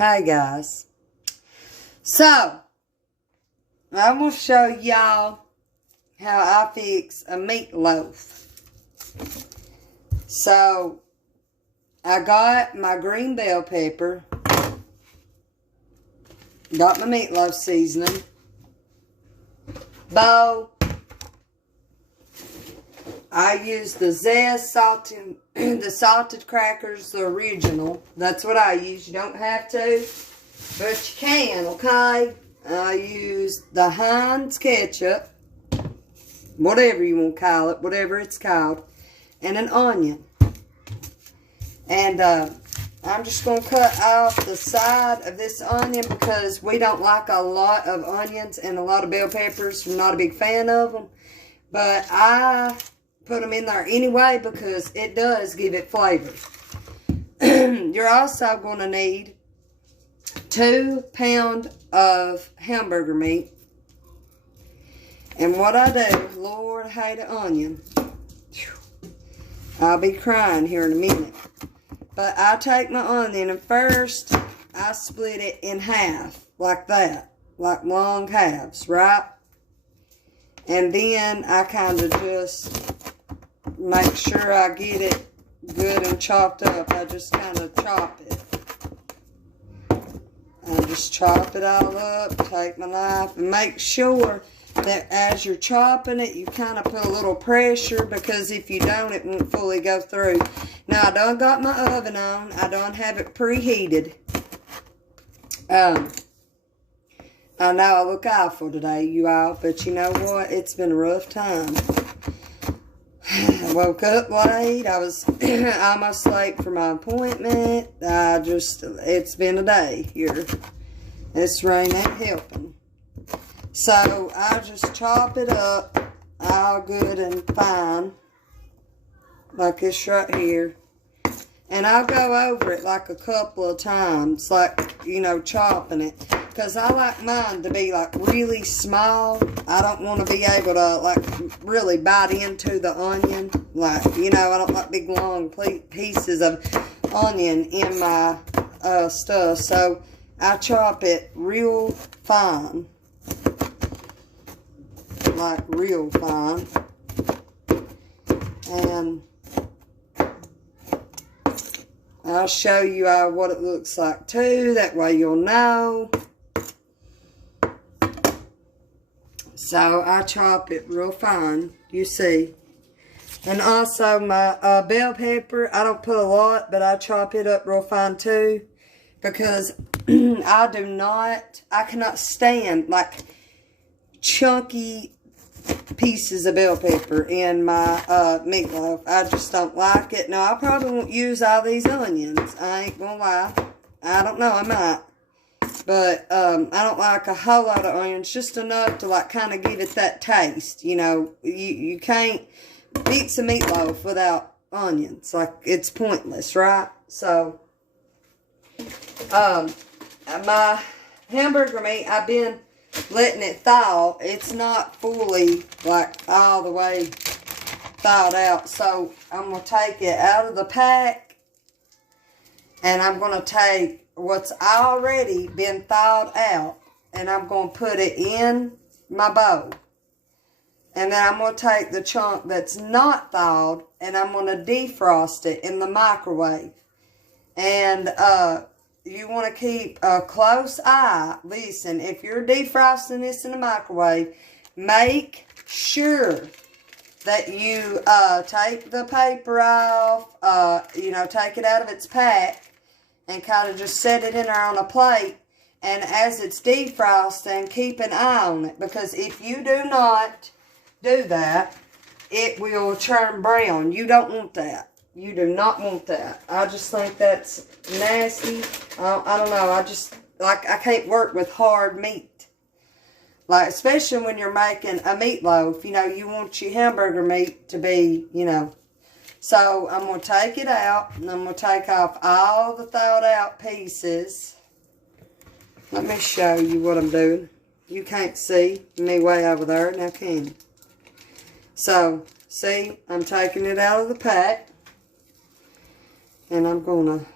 Okay, guys. So, I'm going to show y'all how I fix a meatloaf. So, I got my green bell pepper. Got my meatloaf seasoning. Bowl. I use the Zest salted, the salted crackers, the original. That's what I use. You don't have to, but you can, okay? I use the Heinz ketchup, whatever you want to call it, whatever it's called, and an onion. And I'm just going to cut off the side of this onion because we don't like a lot of onions and a lot of bell peppers. I'm not a big fan of them. But I put them in there anyway because it does give it flavor. You're also going to need 2 pounds of hamburger meat. And what I do, Lord, I hate an onion. I'll be crying here in a minute. But I take my onion and first I split it in half like that. Like long halves, right? And then I kind of just make sure I get it good and chopped up. I just kind of chop it. I just chop it all up, take my knife, and make sure that as you're chopping it, you kind of put a little pressure, because if you don't, it won't fully go through. Now, I done got my oven on. I done have it preheated. I know I look awful today, you all, but you know what? It's been a rough time. I woke up late. I was almost late for my appointment. It's been a day here. This rain ain't helping. So, I just chop it up all good and fine. Like this right here. And I'll go over it like a couple of times. Like, you know, chopping it. Because I like mine to be like really small. I don't want to be able to like really bite into the onion. Like, you know, I don't like big long pieces of onion in my stuff. So I chop it real fine. Like real fine. And I'll show you all what it looks like too. That way you'll know. So, I chop it real fine, you see. And also, my bell pepper, I don't put a lot, but I chop it up real fine too. Because I cannot stand, like, chunky pieces of bell pepper in my meatloaf. I just don't like it. Now, I probably won't use all these onions. I ain't gonna lie. I don't know, I might. But, I don't like a whole lot of onions, just enough to, like, kind of give it that taste. You know, you can't fix a meatloaf without onions. Like, it's pointless, right? So, my hamburger meat, I've been letting it thaw. It's not fully, like, all the way thawed out. So, I'm going to take it out of the pack, and I'm going to take what's already been thawed out, and I'm going to put it in my bowl. And then I'm going to take the chunk that's not thawed, and I'm going to defrost it in the microwave. And you want to keep a close eye. Listen, if you're defrosting this in the microwave, make sure that you take the paper off, you know, take it out of its pack, and kind of just set it in there on a plate. And as it's defrosting, keep an eye on it. Because if you do not do that, it will turn brown. You don't want that. You do not want that. I just think that's nasty. I don't know. I can't work with hard meat. Like, especially when you're making a meatloaf. You know, you want your hamburger meat to be, you know. So, I'm going to take it out, and I'm going to take off all the thawed out pieces. Let me show you what I'm doing. You can't see me way over there, now can you? So, see, I'm taking it out of the pack, and I'm going to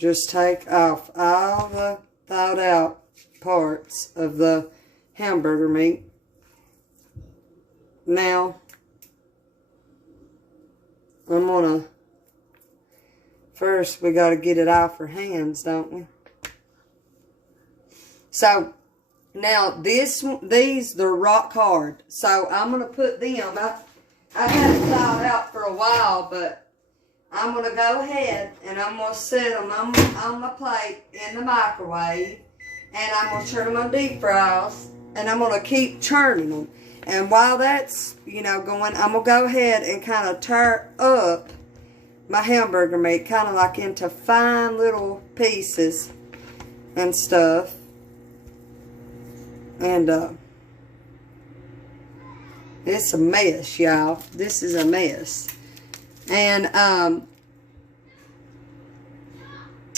just take off all the thawed out parts of the hamburger meat. Now, I'm gonna, first we gotta get it off our hands, don't we? So, now these, they're rock hard. So, I'm gonna put them, I had it thawed out for a while, but I'm going to go ahead and I'm going to set them on my plate in the microwave. And I'm going to turn them on deep fries. And I'm going to keep churning them. And while that's, you know, going, I'm going to go ahead and kind of tear up my hamburger meat. Kind of like into fine little pieces and stuff. And it's a mess, y'all. This is a mess. And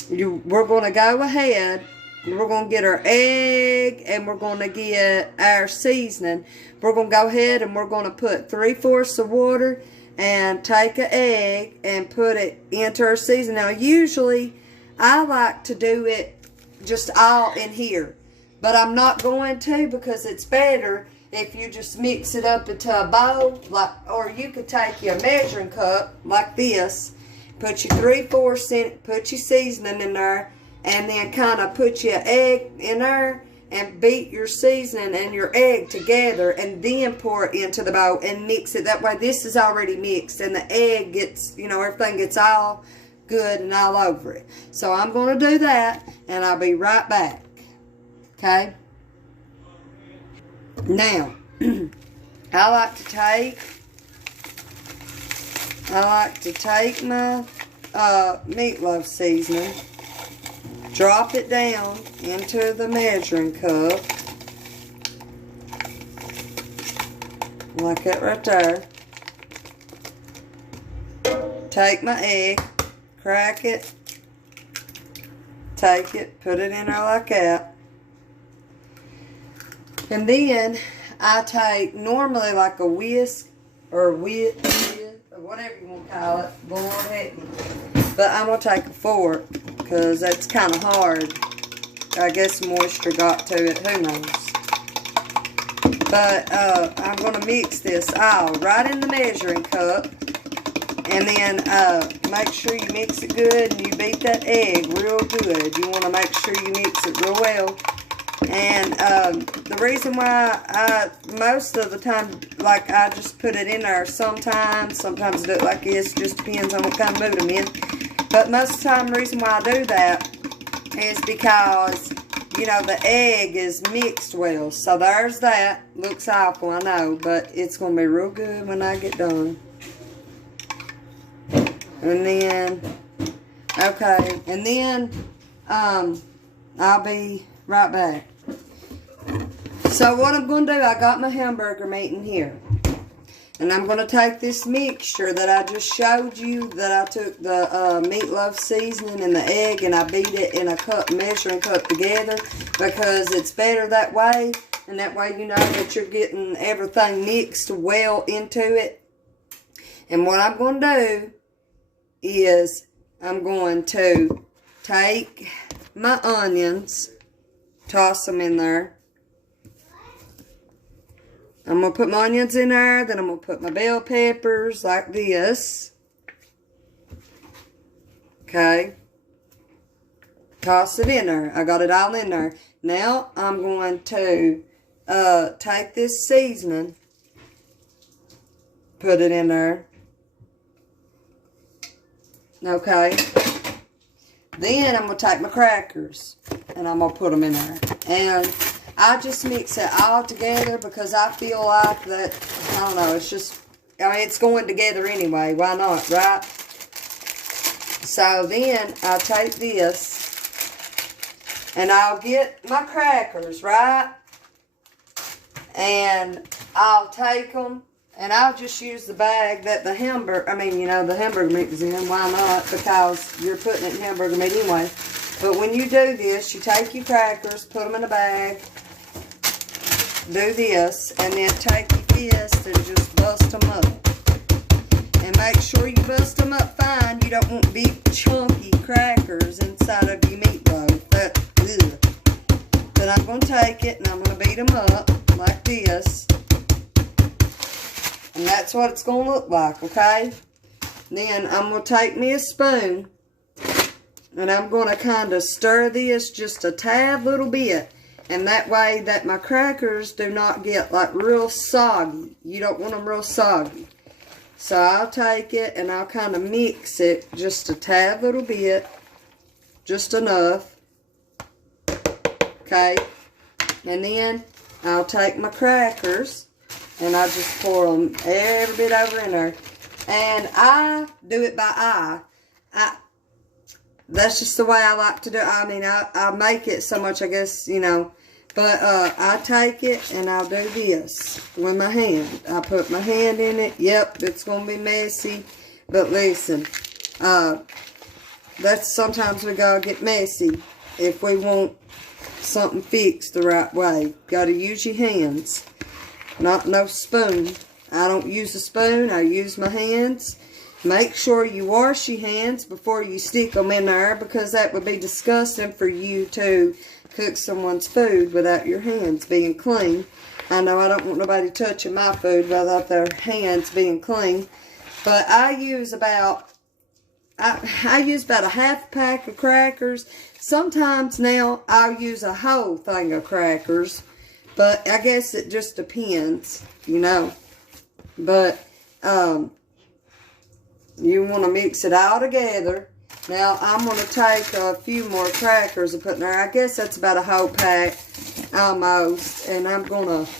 we're going to go ahead, we're going to get our egg, and we're going to get our seasoning. We're going to go ahead and we're going to put 3/4 of water and take an egg and put it into our seasoning. Now, usually, I like to do it just all in here. But I'm not going to, because it's better if you just mix it up into a bowl, or you could take your measuring cup like this, put your 3/4 in it, put your seasoning in there, and then kind of put your egg in there and beat your seasoning and your egg together, and then pour it into the bowl and mix it. That way this is already mixed and the egg gets, you know, everything gets all good and all over it. So I'm going to do that, and I'll be right back. Okay? Now, I like to take my meatloaf seasoning, drop it down into the measuring cup, like that right there. Take my egg, crack it, take it, put it in there like that. And then I take normally like a whisk or whisk or whatever you want to call it. Lord help me. But I'm going to take a fork because that's kind of hard. I guess moisture got to it. Who knows? But I'm going to mix this all right in the measuring cup. And then make sure you mix it good and you beat that egg real good. You want to make sure you mix it real well. And the reason why most of the time, like, I just put it in there sometimes I do it like this, just depends on what kind of mood I'm in. But most of the time, the reason why I do that is because, you know, the egg is mixed well. So there's that. Looks awful, I know, but it's going to be real good when I get done. And then, okay, and then I'll be right back. So what I'm going to do, I got my hamburger meat in here. And I'm going to take this mixture that I just showed you, that I took the meatloaf seasoning and the egg, and I beat it in a cup, measuring cup together, because it's better that way. And that way you know that you're getting everything mixed well into it. And what I'm going to do is I'm going to take my onions, toss them in there. I'm going to put my onions in there. Then I'm going to put my bell peppers like this. Okay. Toss it in there. I got it all in there. Now I'm going to take this seasoning. Put it in there. Okay. Then I'm going to take my crackers. And I'm going to put them in there. And I just mix it all together because I feel like that, I don't know, it's just, I mean, it's going together anyway. Why not, right? So then I take this and I'll get my crackers, right? And I'll take them and I'll just use the bag that the hamburger meat is in. Why not? Because you're putting it in hamburger meat anyway. But when you do this, you take your crackers, put them in a bag, do this, and then take your fist and just bust them up. And make sure you bust them up fine. You don't want big chunky crackers inside. outside of your meatloaf. Then I'm going to take it and I'm going to beat them up like this. And that's what it's going to look like, okay? Then I'm going to take me a spoon and I'm going to kind of stir this just a tad little bit. And that way that my crackers do not get like real soggy. You don't want them real soggy. So I'll take it and I'll kind of mix it just a tad little bit. Just enough. Okay. And then I'll take my crackers and I'll just pour them every bit over in there. And I do it by eye. That's just the way I like to do it. I mean, I make it so much, I guess, you know. But I take it and I'll do this with my hand. I put my hand in it. Yep, it's going to be messy. But listen, that's sometimes we got to get messy if we want something fixed the right way. Got to use your hands, not no spoon. I don't use a spoon. I use my hands. Make sure you wash your hands before you stick them in there, because that would be disgusting for you to cook someone's food without your hands being clean. I know I don't want nobody touching my food without their hands being clean. But I use about a half pack of crackers. Sometimes now I'll use a whole thing of crackers. But I guess it just depends, you know. But you want to mix it all together. Now, I'm going to take a few more crackers and put in there. I guess that's about a whole pack, almost. And I'm going to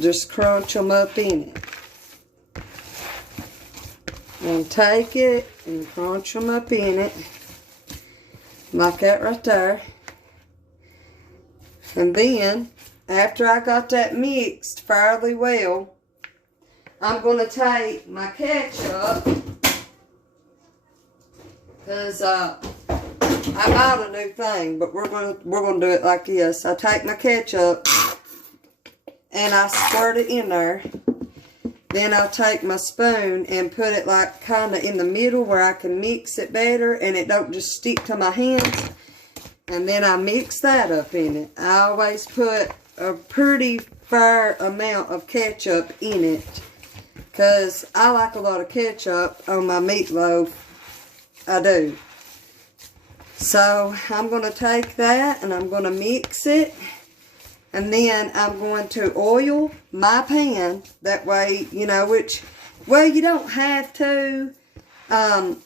just crunch them up in it. I'm going to take it and crunch them up in it. Like that right there. And then, after I got that mixed fairly well, I'm going to take my ketchup. Because I bought a new thing, but we're gonna do it like this. I take my ketchup and I squirt it in there. Then I'll take my spoon and put it like kind of in the middle where I can mix it better and it don't just stick to my hands. And then I mix that up in it. I always put a pretty fair amount of ketchup in it, because I like a lot of ketchup on my meatloaf. I do. So I'm going to take that and I'm going to mix it. And then I'm going to oil my pan. That way, you know, well, you don't have to. But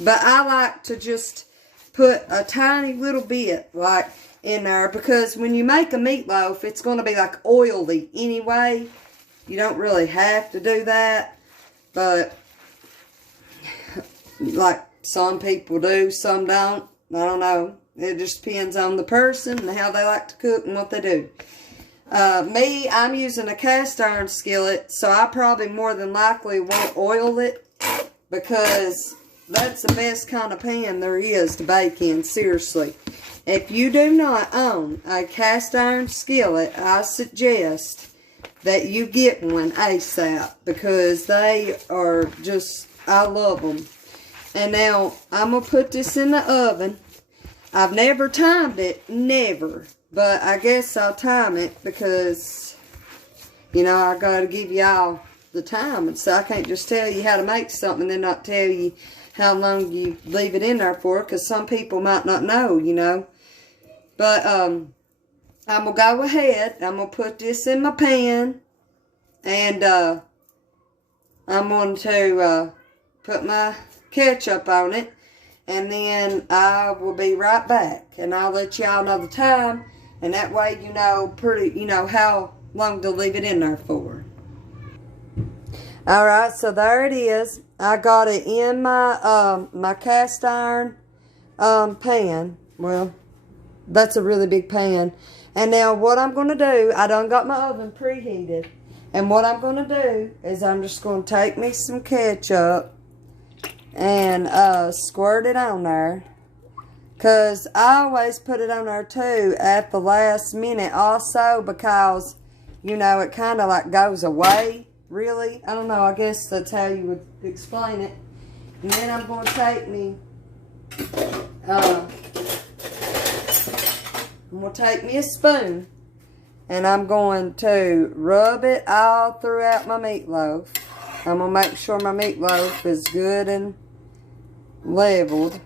I like to just put a tiny little bit like in there. Because when you make a meatloaf, it's going to be like oily anyway. You don't really have to do that. But like some people do, some don't. I don't know. It just depends on the person and how they like to cook and what they do. Me, I'm using a cast iron skillet, so I probably more than likely won't oil it, because that's the best kind of pan there is to bake in, seriously. If you do not own a cast iron skillet, I suggest that you get one ASAP, because they are just, I love them. And now, I'm going to put this in the oven. I've never timed it, never. But I guess I'll time it because, you know, I got to give y'all the time. And so I can't just tell you how to make something and then not tell you how long you leave it in there for. Because some people might not know, you know. But I'm going to go ahead. I'm going to put this in my pan. And I'm going to put my ketchup on it, and then I will be right back, and I'll let y'all know the time, and that way you know how long to leave it in there for. Alright, so there it is. I got it in my my cast iron pan. Well, that's a really big pan. And now what I'm going to do, I done got my oven preheated, and what I'm going to do is I'm just going to take me some ketchup and squirt it on there, because I always put it on there too at the last minute also, because you know it kind of like goes away, really. I don't know, I guess that's how you would explain it. And then I'm going to take me I'm going to take me a spoon and I'm going to rub it all throughout my meatloaf. I'm going to make sure my meatloaf is good and leveled.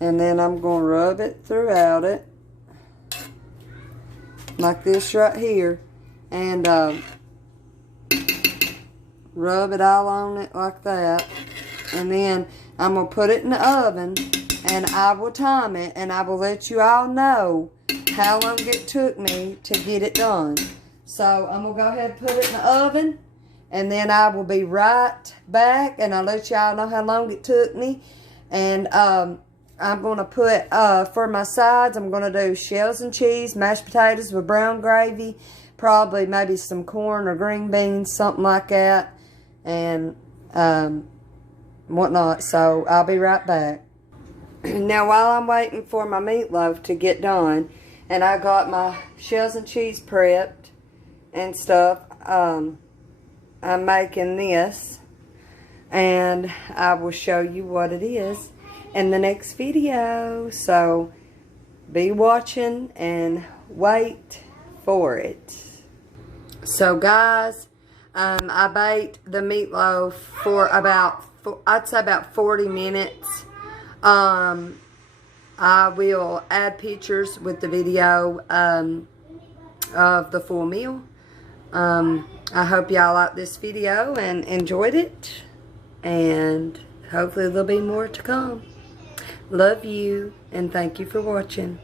And then I'm going to rub it throughout it. Like this right here. And rub it all on it like that. And then I'm going to put it in the oven. And I will time it. And I will let you all know how long it took me to get it done. So I'm going to go ahead and put it in the oven. And then I will be right back. And I'll let y'all know how long it took me. And I'm going to put, for my sides, I'm going to do shells and cheese, mashed potatoes with brown gravy, probably maybe some corn or green beans, something like that, and whatnot. So I'll be right back. Now, while I'm waiting for my meatloaf to get done, and I got my shells and cheese prepped and stuff, I'm making this, and I will show you what it is in the next video. So be watching and wait for it. So guys, I baked the meatloaf for about, I'd say about 40 minutes. I will add pictures with the video of the full meal. I hope y'all liked this video and enjoyed it, and hopefully there'll be more to come. Love you, and thank you for watching.